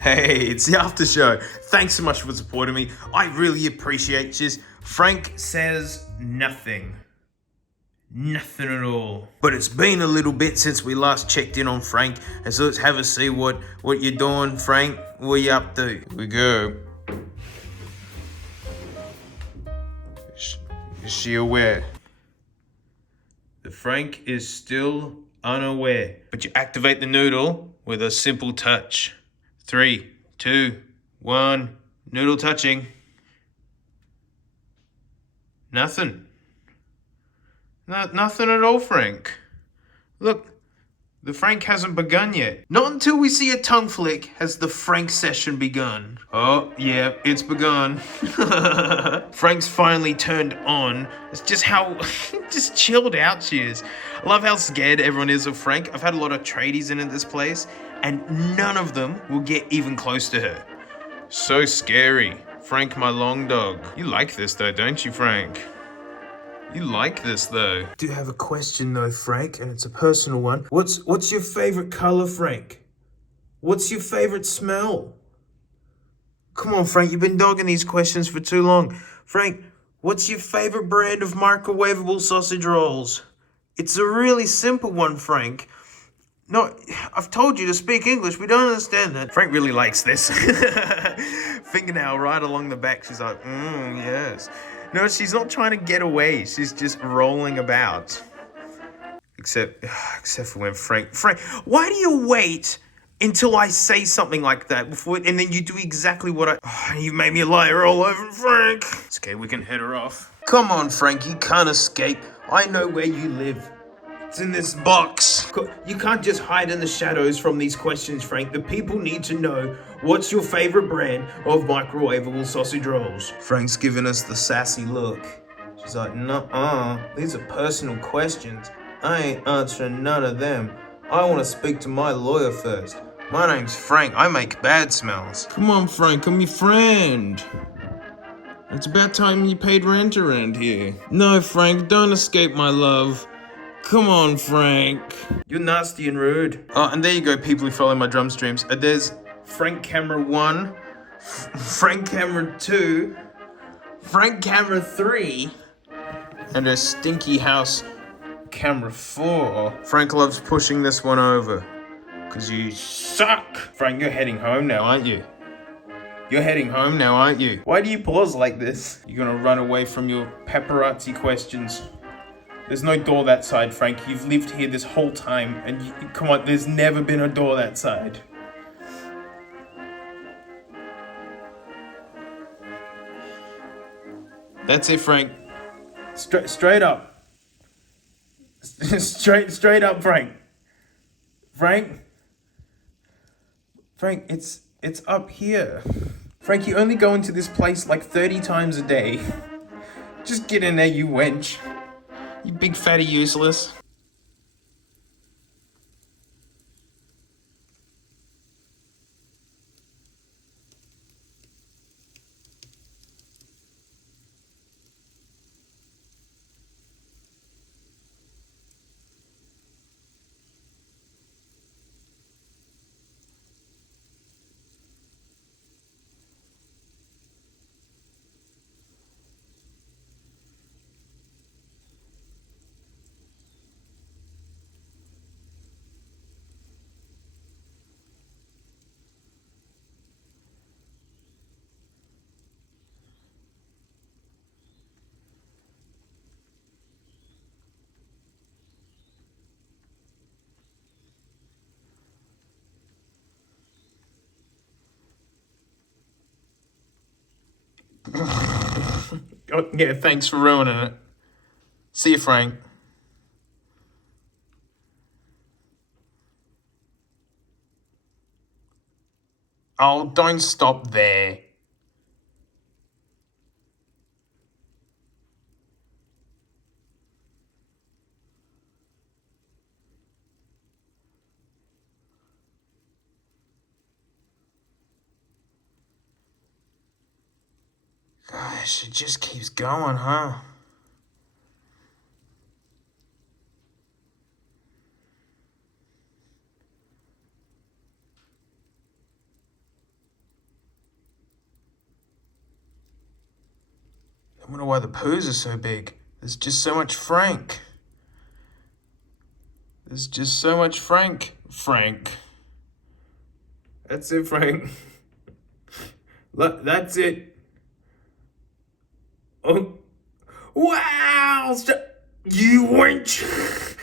Hey, it's the after show. Thanks so much for supporting me. I really appreciate this. Frank says nothing. Nothing at all. But it's been a little bit since we last checked in on Frank, and so let's have a see what you're doing, Frank. What you up to? Here we go. Is she aware? The Frank is still unaware. But you activate the noodle with a simple touch. 3, 2, 1. Noodle touching. Nothing. Nothing at all, Frank. Look, the Frank hasn't begun yet. Not until we see a tongue flick has the Frank session begun. Oh, yeah, it's begun. Frank's finally turned on. It's just how just chilled out she is. I love how scared everyone is of Frank. I've had a lot of tradies in at this place, and none of them will get even close to her. So scary. Frank, my long dog. You like this though, don't you, Frank? You like this though. I do have a question though, Frank, and it's a personal one. What's your favorite color, Frank? What's your favorite smell? Come on, Frank, you've been dogging these questions for too long. Frank, what's your favorite brand of microwavable sausage rolls? It's a really simple one, Frank. No, I've told you to speak English. We don't understand that. Frank really likes this. Fingernail right along the back. She's like, yes. No, she's not trying to get away. She's just rolling about. Except for when Frank, why do you wait until I say something like that before, and then you do exactly what you made me a liar all over, Frank. It's okay, we can head her off. Come on, Frank, you can't escape. I know where you live. It's in this box. You can't just hide in the shadows from these questions, Frank. The people need to know what's your favorite brand of microwavable sausage rolls. Frank's giving us the sassy look. She's like, nuh-uh, these are personal questions. I ain't answering none of them. I want to speak to my lawyer first. My name's Frank. I make bad smells. Come on, Frank, I'm your friend. It's about time you paid rent around here. No, Frank, don't escape my love. Come on, Frank. You're nasty and rude. Oh, and there you go, people who follow my drum streams. There's Frank Camera 1, Frank Camera 2, Frank Camera 3, and a Stinky House Camera 4. Frank loves pushing this one over. Because you suck. Frank, you're heading home now, aren't you? You're heading home now, aren't you? Why do you pause like this? You're gonna run away from your paparazzi questions. There's no door that side, Frank. You've lived here this whole time, and come on, there's never been a door that side. That's it, Frank. Straight up. straight up, Frank. Frank, it's up here. Frank, you only go into this place like 30 times a day. Just get in there, you wench. You big fatty useless. Oh, yeah, thanks for ruining it. See you, Frank. Oh, don't stop there. Gosh, it just keeps going, huh? wonder why the poos are so big. There's just so much Frank. There's just so much Frank. Frank. That's it, Frank. Look, that's it. Oh. Wow! You wench!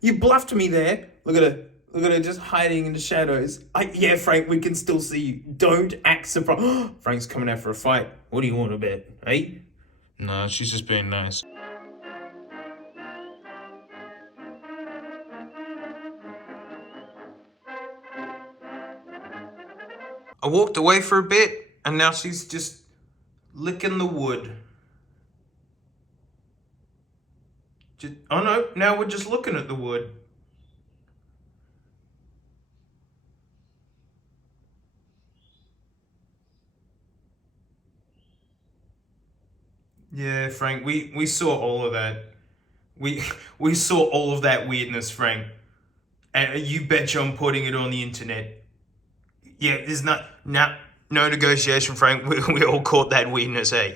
You bluffed me there. Look at her. Look at her just hiding in the shadows. Yeah, Frank, we can still see you. Don't act surprised. Frank's coming out for a fight. What do you want to bet, eh? No, she's just being nice. I walked away for a bit, and now she's just licking the wood. Oh no, now we're just looking at the wood. Yeah, Frank, we saw all of that. We saw all of that weirdness, Frank. And you betcha I'm putting it on the internet. Yeah, there's no negotiation, Frank. We all caught that weirdness, eh?